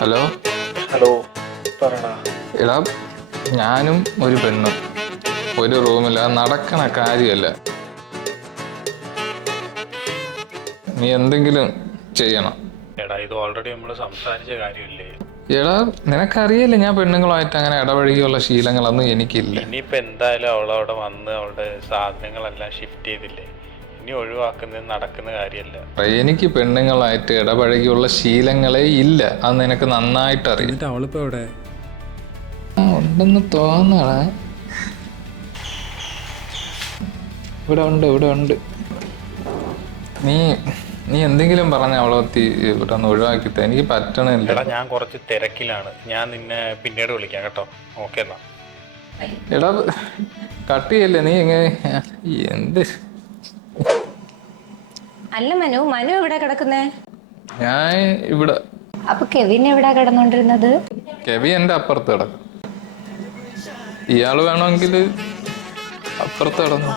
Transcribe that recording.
Hello. Hello, പറടാ. എടാ, ഞാനും ഒരു പെണ്ണും ഒരു റൂമിൽ, അത് നടക്കണ കാര്യമല്ല. നീ എന്തെങ്കിലും ചെയ്യണം. എടാ, ഇത് ഓൾറെഡി നമ്മൾ സംസാരിച്ച കാര്യമില്ലേ? എടാ, നിനക്കറിയില്ല ഞാൻ പെണ്ണുങ്ങളുമായിട്ട് അങ്ങനെ ഇടപഴകിയുള്ള ശീലങ്ങളൊന്നും എനിക്കില്ല. ഇനിയിപ്പോൾ എന്തായാലും അവളവിടെ വന്ന് അവളുടെ സാധനങ്ങളെല്ലാം ഷിഫ്റ്റ് ചെയ്തില്ലേ, ഇനി ഒഴിവാക്കുന്നത് നടക്കുന്ന കാര്യമല്ല. എനിക്ക് പെണ്ണുങ്ങളായിട്ട് ഇടപഴകിയുള്ള ശീലങ്ങളേ ഇല്ല, അത് നിനക്ക് നന്നായിട്ട് അറിയാം. എന്നിട്ട് അവളിപ്പോ എവിടെ? ഉണ്ടെന്ന് തോന്നണ. ഇവിടെ ഉണ്ട്. നീ നീ എന്തെങ്കിലും പറഞ്ഞ അവളെ ഇവിടെ ഒന്ന് ഒഴിവാക്കിത്ത. എനിക്ക് പറ്റണില്ല. എടാ, ഞാൻ കുറച്ച് തിരക്കിലാണ്, ഞാൻ നിന്നെ പിന്നീട് വിളിക്കാം കേട്ടോ. ഓക്കെ എന്നാ. എടാ, കട്ട് ചെയ്യല്ലേ നീ. എങ്ങനെ എന്ത്? അല്ല മനു എവിടെ കിടക്കുന്നേ? ഞാൻ ഇവിടെ. അപ്പൊ കെവിൻ എവിടാ കിടന്നോണ്ടിരുന്നത്? കെവി എന്റെ അപ്പുറത്ത് കിടക്കും. ഇയാള് വേണമെങ്കിൽ അപ്പുറത്ത് കിടന്നു.